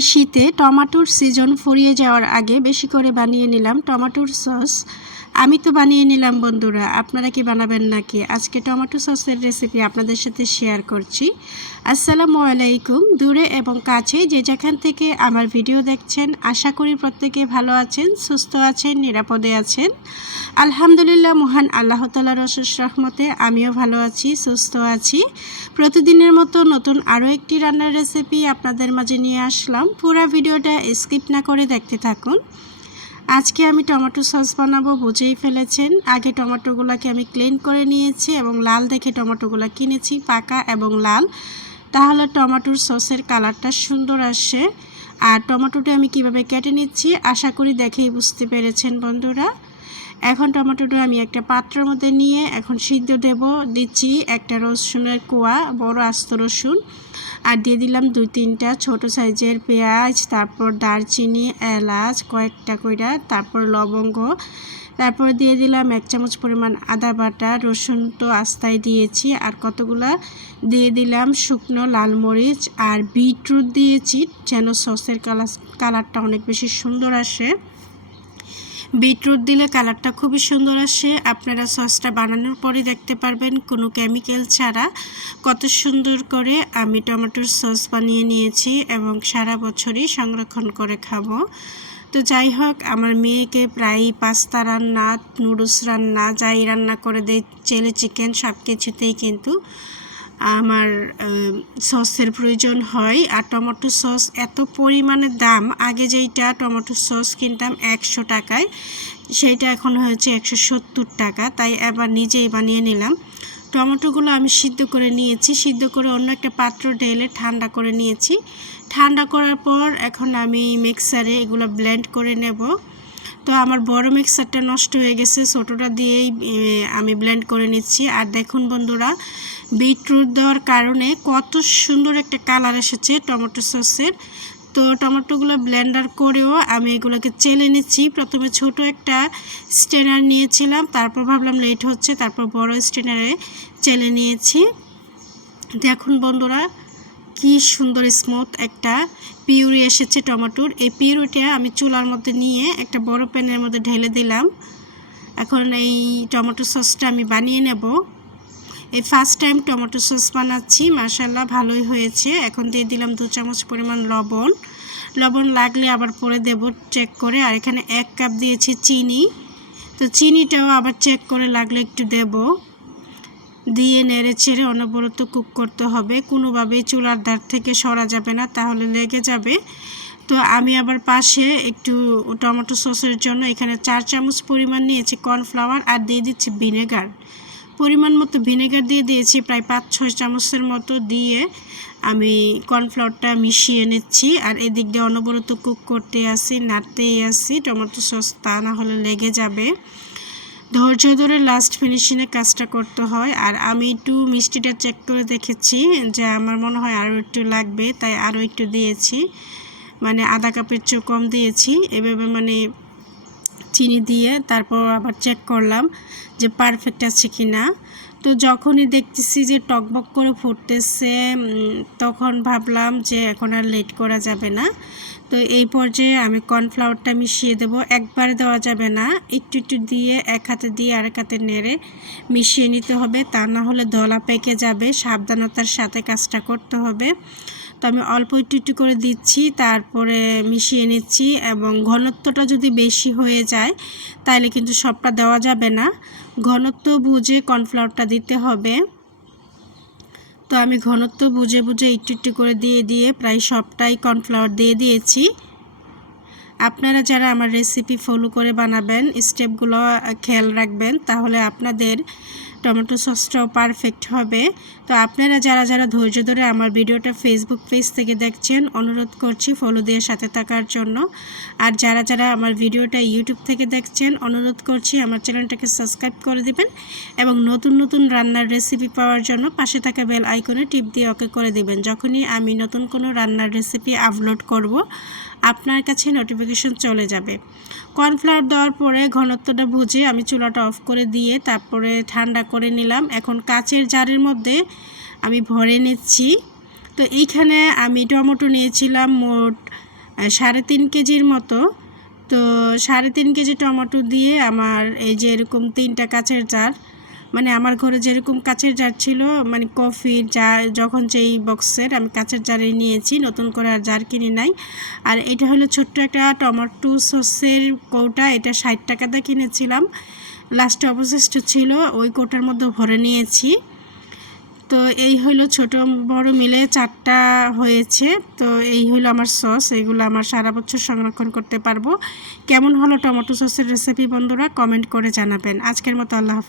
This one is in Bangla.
এই শীতে টমাটোর সিজন ফুরিয়ে যাওয়ার আগে বেশি করে বানিয়ে নিলাম টমাটোর সস আমি তো বানিয়ে নিলাম বন্ধুরা, আপনারা কি বানাবেন নাকি? আজকে টমেটো সসের রেসিপি আপনাদের সাথে শেয়ার করছি। আসসালামু আলাইকুম, দূরে এবং কাছে যে যেখান থেকে আমার ভিডিও দেখছেন, আশা করি প্রত্যেকে ভালো আছেন, সুস্থ আছেন, নিরাপদে আছেন। আলহামদুলিল্লাহ, মহান আল্লাহ তালা রসুস রহমতে আমিও ভালো আছি, সুস্থ আছি। প্রতিদিনের মতো নতুন আরও একটি রান্নার রেসিপি আপনাদের মাঝে নিয়ে আসলাম। পুরা ভিডিওটা স্কিপ না করে দেখতে থাকুন। আজকে আমি টমেটো সস বানাবো, বুঝেই ফেলেছেন। আগে টমেটোগুলোকে আমি ক্লিন করে নিয়েছি এবং লাল দেখে টমেটোগুলো কিনেছি, পাকা এবং লাল। তাহলে টমেটোর সসের কালারটা সুন্দর আসে। আর টমেটোটা আমি কীভাবে কেটে নিচ্ছি, আশা করি দেখেই বুঝতে পেরেছেন বন্ধুরা। এখন টমেটোটা আমি একটা পাত্রের মধ্যে নিয়ে এখন সিদ্ধ দেব। দিচ্ছি একটা রসুনের কোয়া, বড় আস্ত রসুন। আর দিয়ে দিলাম দুই তিনটা ছোট সাইজের পেঁয়াজ, তারপর দারচিনি, এলাচ কয়েকটা কইরা, তারপর লবঙ্গ। তারপর দিয়ে দিলাম এক চামচ পরিমাণ আদা বাটা, রসুন তো আস্তায় দিয়েছি। আর কতগুলা? দিয়ে দিলাম শুকনো লাল মরিচ আর বিটরুট দিয়েছি, যেন সসের কালার কালারটা অনেক বেশি সুন্দর আসে। বিটরুট দিলে কালারটা খুবই সুন্দর আসে। আপনারা সসটা বানানোর পরে দেখতে পারবেন, কোনো কেমিক্যাল ছাড়া। কত সুন্দর করে আমি টমেটোর সস বানিয়ে নিয়েছি এবং সারা বছরই সংরক্ষণ করে খাব। তো যাই হোক, আমার মেয়েকে প্রায় পাস্তা রান্না, নুডলস রান্না, যাই রান্না করে দেয় চিলি চিকেন সব কিছুতেই কিন্তু আমার সসের প্রয়োজন হয়। আর টমেটো সস এত পরিমাণে দাম, আগে যেইটা টমেটো সস কিনতাম একশো টাকায়, সেইটা এখন হয়েছে একশো সত্তর টাকা। তাই এবার নিজেই বানিয়ে নিলাম। টমেটোগুলো আমি সিদ্ধ করে নিয়েছি। সিদ্ধ করে অন্য একটা পাত্র ঢেলে ঠান্ডা করে নিয়েছি। ঠান্ডা করার পর এখন আমি মিক্সারে এগুলো ব্লেন্ড করে নেব। তো আমার বড় মিক্সারটা নষ্ট হয়ে গেছে, ছোটোটা দিয়েই আমি ব্লেন্ড করে নিচ্ছি। আর দেখুন বন্ধুরা, বিটরুট দেওয়ার কারণে কত সুন্দর একটা কালার এসেছে টমেটো সসের। তো টমেটোগুলো ব্লেন্ডার করেও আমি এগুলোকে চেলে নিচ্ছি। প্রথমে ছোট একটা স্টেনার নিয়েছিলাম, তারপর ভাবলাম লেট হচ্ছে, তারপর বড় স্টেনারে চেলে নিয়েছি। দেখুন বন্ধুরা কি সুন্দর স্মুথ একটা পিউরি এসেছে টমেটোর। এই পিউরিটা আমি চুলার মধ্যে নিয়ে একটা বড় প্যানের মধ্যে ঢেলে দিলাম। এখন এই টমেটো সসটা আমি বানিয়ে নেব। এই ফার্স্ট টাইম টমেটো সস বানাচ্ছি মাসাল্লাহ ভালোই হয়েছে। এখন দিয়ে দিলাম দু চামচ পরিমাণ লবণ। লবণ লাগলে আবার পরে দেব চেক করে। আর এখানে এক কাপ দিয়েছি চিনি। তো চিনিটাও আবার চেক করে লাগলে একটু দেব। দিয়ে নেড়ে ছেড়ে অনবরত কুক করতে হবে। কোনোভাবেই চুলার ধার থেকে সরা যাবে না, তাহলে লেগে যাবে। তো আমি আবার পাশে একটু টমেটো সসের জন্য এখানে চার চামচ পরিমাণ নিয়েছি কর্নফ্লাওয়ার আর দিয়ে দিচ্ছি ভিনেগার। পরিমাণ মতো ভিনেগার দিয়ে দিয়েছি, প্রায় পাঁচ ছয় চামচের মতো দিয়ে আমি কর্নফ্লাওয়ারটা মিশিয়ে নিচ্ছি। আর এদিক দিয়ে অনবরত কুক করতে আসি নাড়তেই আসি, টমেটো সস তা না হলে লেগে যাবে। ধৈর্য ধরে লাস্ট ফিনিশিংয়ে কাজটা করতে হয়। আর আমি একটু মিষ্টিটা চেক করে দেখেছি যে আমার মনে হয় আরও একটু লাগবে, তাই আরও একটু দিয়েছি। মানে আধা কাপের চেয়েও কম দিয়েছি। এভাবে মানে চিনি দিয়ে তারপর আবার চেক করলাম যে পারফেক্ট আছে কি না তো যখনই দেখতেছি যে টকবক করে ফুটতেছে তখন ভাবলাম যে এখন আর লেট করা যাবে না। তো এই পর্যায়ে আমি কর্নফ্লাওয়ারটা মিশিয়ে দেব। একবারে দেওয়া যাবে না। একটু একটু দিয়ে এক হাতে দিয়ে আরেক হাতে নেড়ে মিশিয়ে নিতে হবে। তা না হলে দলা পেকে যাবে। সাবধানতার সাথে কাজটা করতে হবে। তো আমি অল্প একটু একটু করে দিচ্ছি। তারপরে মিশিয়ে নিচ্ছি এবং ঘনত্বটা যদি বেশি হয়ে যায় তাহলে কিন্তু সবটা দেওয়া যাবে না। ঘনত্ব বুঝে কর্নফ্লাওয়ারটা দিতে হবে। তো আমি ঘনত্ব বুঝে বুঝে একটু একটু করে দিয়ে দিয়ে প্রায় সবটাই কর্নফ্লাওয়ার দিয়ে দিয়েছি। আপনারা যারা আমার রেসিপি ফলো করে বানাবেন স্টেপগুলো খেয়াল রাখবেন, তাহলে আপনাদের টমেটো সসটাও পারফেক্ট হবে। তো আপনারা যারা যারা ধৈর্য ধরে আমার ভিডিওটা ফেসবুক পেজ থেকে দেখছেন, অনুরোধ করছি ফলো দিয়ে সাথে থাকার জন্য। আর যারা যারা আমার ভিডিওটা ইউটিউব থেকে দেখছেন, অনুরোধ করছি আমার চ্যানেলটাকে সাবস্ক্রাইব করে দিবেন এবং নতুন নতুন রান্নার রেসিপি পাওয়ার জন্য পাশে থাকা বেল আইকনে টিপ দিয়ে ওকে করে দিবেন। যখনই আমি নতুন কোনো রান্নার রেসিপি আপলোড করব আপনার কাছে নোটিফিকেশন চলে যাবে। কর্নফ্লাওয়ার দেওয়ার পরে ঘনত্বটা বুঝে আমি চুলাটা অফ করে দিয়ে তারপরে ঠান্ডা করে নিলাম। এখন কাচের জারের মধ্যে আমি ভরে নিচ্ছি। তো এইখানে আমি টমেটো নিয়েছিলাম মোট সাড়ে তিন কেজির মতো। তো সাড়ে তিন কেজি টমেটো দিয়ে আমার এই যে এরকম তিনটা কাচের জার মানে আমার ঘরে যেরকম কাচের জার ছিল মানে কফির জার যখন যেই বক্সের আমি কাচের জারে নিয়েছি, নতুন করে আর জার কিনি নাই। আর এটা হলো ছোট্ট একটা টমেটো সসের কৌটা, এটা ষাট টাকাতে কিনেছিলাম। লাস্টে অবশিষ্ট ছিল, ওই কৌটার মধ্যে ভরে নিয়েছি। তো এই হলো ছোট বড় মিলে চারটা হয়েছে। তো এই হলো আমার সস, এগুলো আমার সারা বছর সংরক্ষণ করতে পারব। কেমন হলো টমেটো সসের রেসিপি বন্ধুরা কমেন্ট করে জানাবেন। আজকের মতো আল্লাহ।